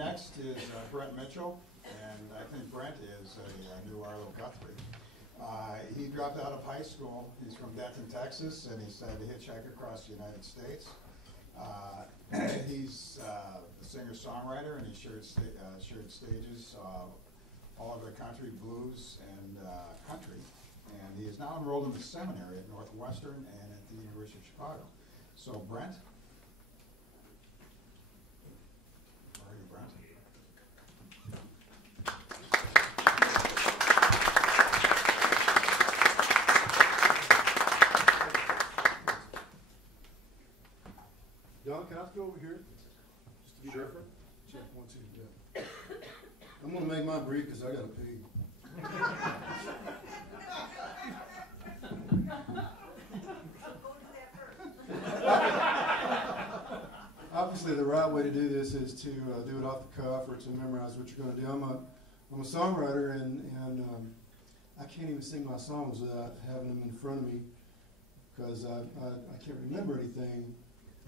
next is Brent Mitchell, and I think Brent is a new Arlo Guthrie. He dropped out of high school. He's from Denton, Texas, and he decided to hitchhike across the United States. He's a singer-songwriter, and he shared stages all over the country, blues and country. And he is now enrolled in the seminary at Northwestern and at the University of Chicago. So, Brent? Where are you, Brent? Don, can I go over here? Just to be different? Check 1, 2, yeah. I'm going to make mine brief because I got to pee. Obviously, the right way to do this is to do it off the cuff or to memorize what you're going to do. I'm a songwriter, and I can't even sing my songs without having them in front of me because I can't remember anything.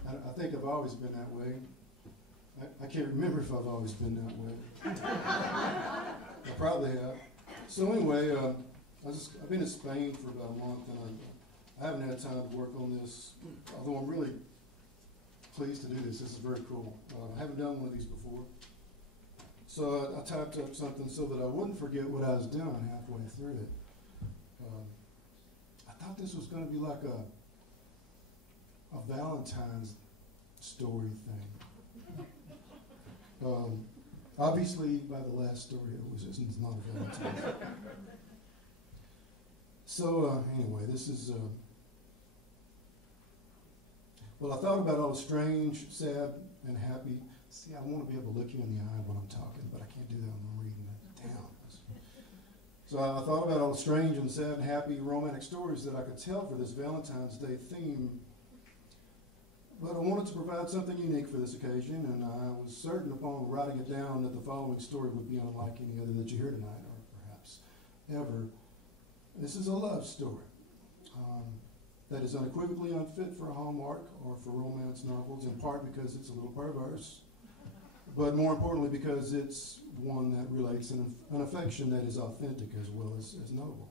I think I've always been that way. I can't remember if I've always been that way. I probably have. So anyway, I've been in Spain for about a month, and I haven't had time to work on this, although I'm really pleased to do this. This is very cool. I haven't done one of these before. So I typed up something so that I wouldn't forget what I was doing halfway through it. I thought this was going to be like a Valentine's story thing. Obviously, by the last story, it's not a Valentine's. So anyway, this is, well, I thought about all the strange, sad, and happy. See, I want to be able to look you in the eye when I'm talking, but I can't do that when I'm reading it down. So I thought about all the strange and sad and happy romantic stories that I could tell for this Valentine's Day theme. But I wanted to provide something unique for this occasion, and I was certain upon writing it down that the following story would be unlike any other that you hear tonight, or perhaps ever. This is a love story that is unequivocally unfit for a Hallmark or for romance novels, in part because it's a little perverse, but more importantly because it's one that relates an affection that is authentic as well as noble.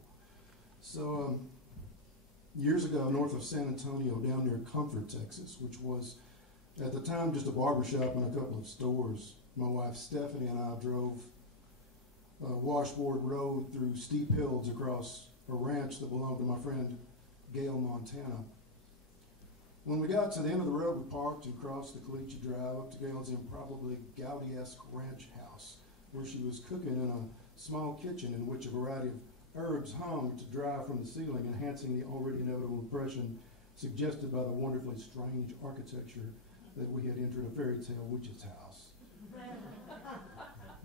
So, years ago, north of San Antonio, down near Comfort, Texas, which was at the time just a barbershop and a couple of stores, my wife Stephanie and I drove Washboard Road through steep hills across a ranch that belonged to my friend Gail, Montana. When we got to the end of the road, we parked and crossed the Caliche Drive up to Gail's improbably Gaudi-esque ranch house, where she was cooking in a small kitchen in which a variety of herbs hung to dry from the ceiling, enhancing the already inevitable impression suggested by the wonderfully strange architecture that we had entered a fairy tale witch's house.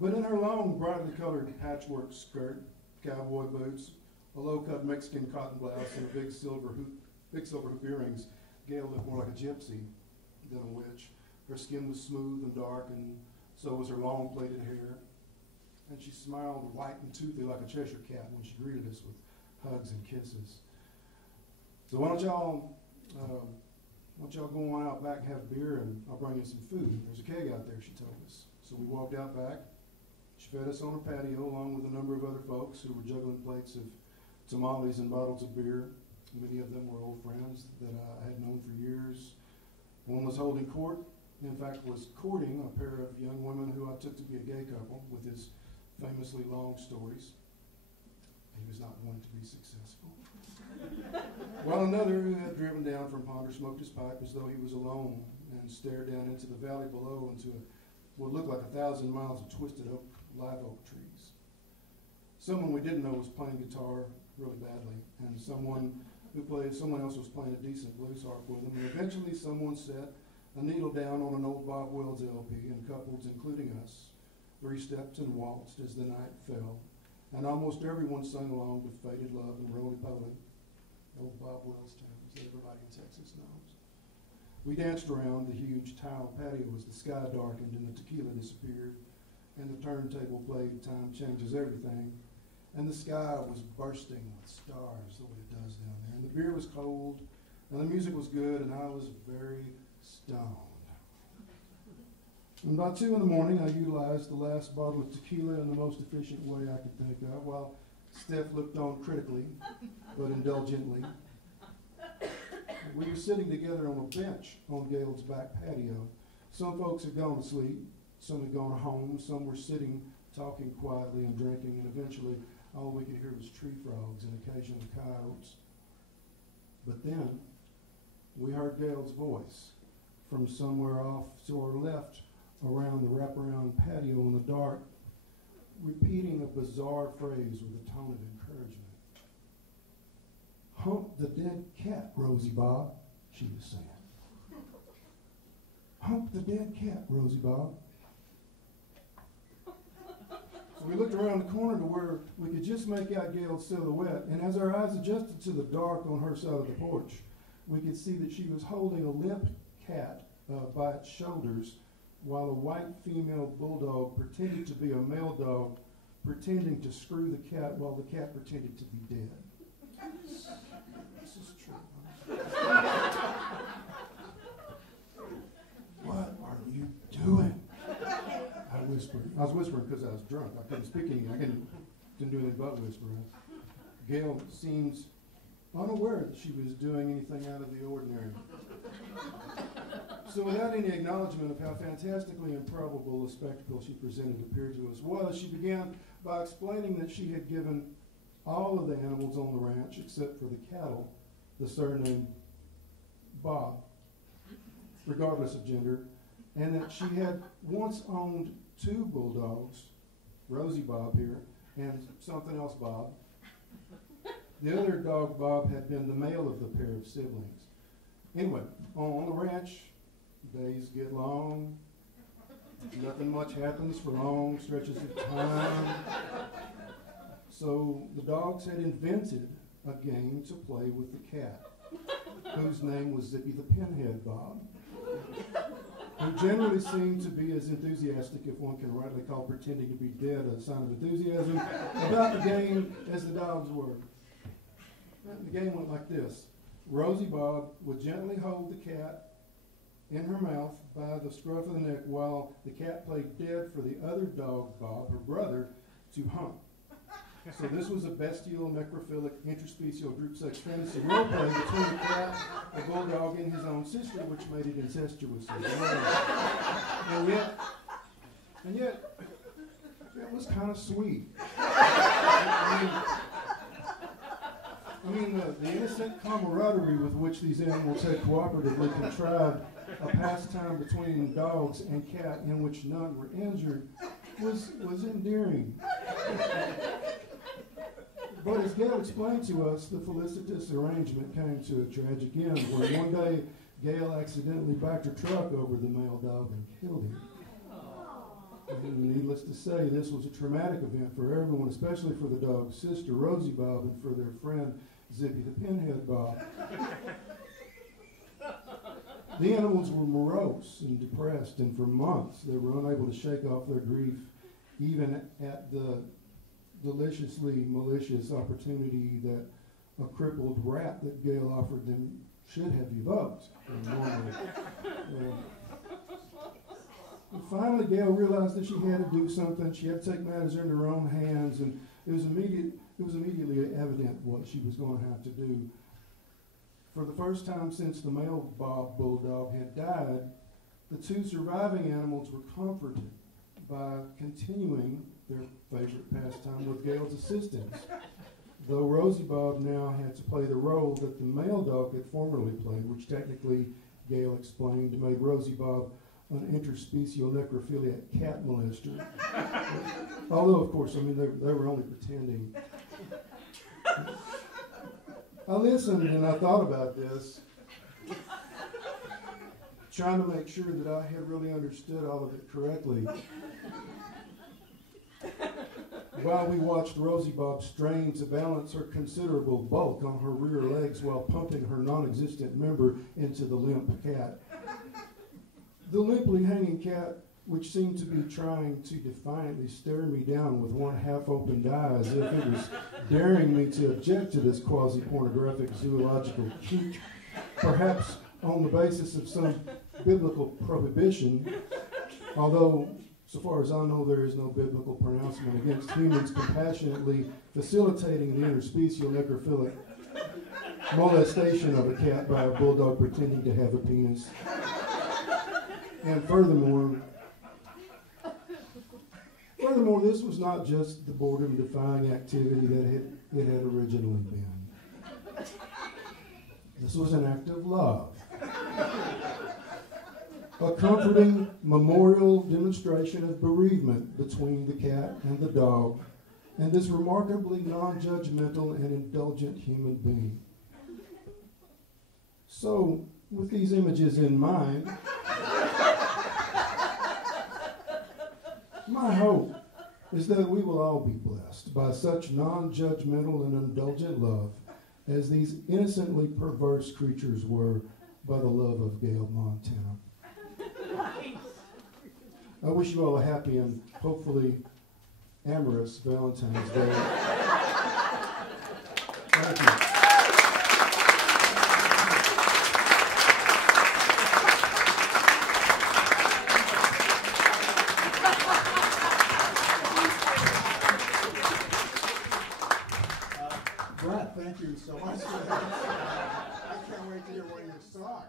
But in her long, brightly colored patchwork skirt, cowboy boots, a low-cut Mexican cotton blouse, and a big silver hoop earrings, Gail looked more like a gypsy than a witch. Her skin was smooth and dark, and so was her long plaited hair. And she smiled white and toothy like a Cheshire cat when she greeted us with hugs and kisses. So why don't y'all go on out back and have a beer, and I'll bring you some food. There's a keg out there, she told us. So we walked out back. She fed us on her patio along with a number of other folks who were juggling plates of tamales and bottles of beer. Many of them were old friends that I had known for years. One was holding court, in fact was courting a pair of young women who I took to be a gay couple with his famously long stories. He was not going to be successful. While another who had driven down from Ponder smoked his pipe as though he was alone and stared down into the valley below into what looked like 1,000 miles of twisted live oak trees. Someone we didn't know was playing guitar really badly, and someone else was playing a decent blues harp with him, and eventually someone set a needle down on an old Bob Wills LP, and couples, including us, three-stepped and waltzed as the night fell, and almost everyone sang along with Faded Love and Roly Poly, old Bob Wills tunes that everybody in Texas knows. We danced around the huge tile patio as the sky darkened and the tequila disappeared, and the turntable played Time Changes Everything, and the sky was bursting with stars the way it does down there, and the beer was cold, and the music was good, and I was very stoned. And by 2 in the morning, I utilized the last bottle of tequila in the most efficient way I could think of, while Steph looked on critically, but indulgently. We were sitting together on a bench on Gail's back patio. Some folks had gone to sleep, some had gone home, some were sitting, talking quietly and drinking, and eventually all we could hear was tree frogs and occasional coyotes. But then we heard Gail's voice from somewhere off to our left around the wraparound patio in the dark, repeating a bizarre phrase with a tone of encouragement. "Hump the dead cat, Rosie Bob," she was saying. "Hump the dead cat, Rosie Bob." So we looked around the corner to where we could just make out Gail's silhouette, and as our eyes adjusted to the dark on her side of the porch, we could see that she was holding a limp cat by its shoulders, while a white female bulldog pretended to be a male dog, pretending to screw the cat while the cat pretended to be dead. This is true. "What are you doing?" I whispered. I was whispering because I was drunk. I couldn't speak anything. I didn't do anything but whisper. Gail seems unaware that she was doing anything out of the ordinary. So without any acknowledgement of how fantastically improbable the spectacle she presented appeared to us was, she began by explaining that she had given all of the animals on the ranch, except for the cattle, the surname Bob, regardless of gender, and that she had once owned 2 bulldogs, Rosie Bob here, and something else Bob. The other dog, Bob, had been the male of the pair of siblings. Anyway, on the ranch, days get long. Nothing much happens for long stretches of time. So the dogs had invented a game to play with the cat, whose name was Zippy the Pinhead Bob, who generally seemed to be as enthusiastic, if one can rightly call pretending to be dead a sign of enthusiasm, about the game as the dogs were. The game went like this. Rosie Bob would gently hold the cat in her mouth by the scruff of the neck while the cat played dead for the other dog, Bob, her brother, to hump. So this was a bestial, necrophilic, interspecial group sex fantasy roleplay between the cat, the bulldog, and his own sister, which made it incestuous as well. And yet, it was kind of sweet. I mean, the innocent camaraderie with which these animals had cooperatively contrived a pastime between dogs and cat in which none were injured was endearing. But as Gail explained to us, the felicitous arrangement came to a tragic end, where one day Gail accidentally backed her truck over the male dog and killed him. And needless to say, this was a traumatic event for everyone, especially for the dog's sister, Rosie Bob, and for their friend, Zippy the Pinhead Bob. The animals were morose and depressed, and for months they were unable to shake off their grief, even at the deliciously malicious opportunity that a crippled rat that Gail offered them should have evoked. Finally, Gail realized that she had to do something. She had to take matters into her own hands, and it was immediately evident what she was going to have to do. For the first time since the male Bob bulldog had died, the 2 surviving animals were comforted by continuing their favorite pastime with Gail's assistance, though Rosie Bob now had to play the role that the male dog had formerly played, which technically, Gail explained, made Rosie Bob an interspecial necrophiliac cat molester. Although, of course, I mean, they were only pretending. I listened and I thought about this, trying to make sure that I had really understood all of it correctly. While we watched Rosie Bob strain to balance her considerable bulk on her rear legs while pumping her non-existent member into the limp cat. The limply hanging cat, which seemed to be trying to defiantly stare me down with one half-opened eye as if it was daring me to object to this quasi-pornographic zoological kink, perhaps on the basis of some biblical prohibition, Although, so far as I know, there is no biblical pronouncement against humans compassionately facilitating the interspecial necrophilic molestation of a cat by a bulldog pretending to have a penis. And furthermore, this was not just the boredom-defying activity that it had originally been. This was an act of love. A comforting memorial demonstration of bereavement between the cat and the dog and this remarkably non-judgmental and indulgent human being. So, with these images in mind, my hope is that we will all be blessed by such non-judgmental and indulgent love as these innocently perverse creatures were by the love of Gail Montana. I wish you all a happy and hopefully amorous Valentine's Day. Thank you. Brent, thank you so much for that. I can't wait to hear one of your songs.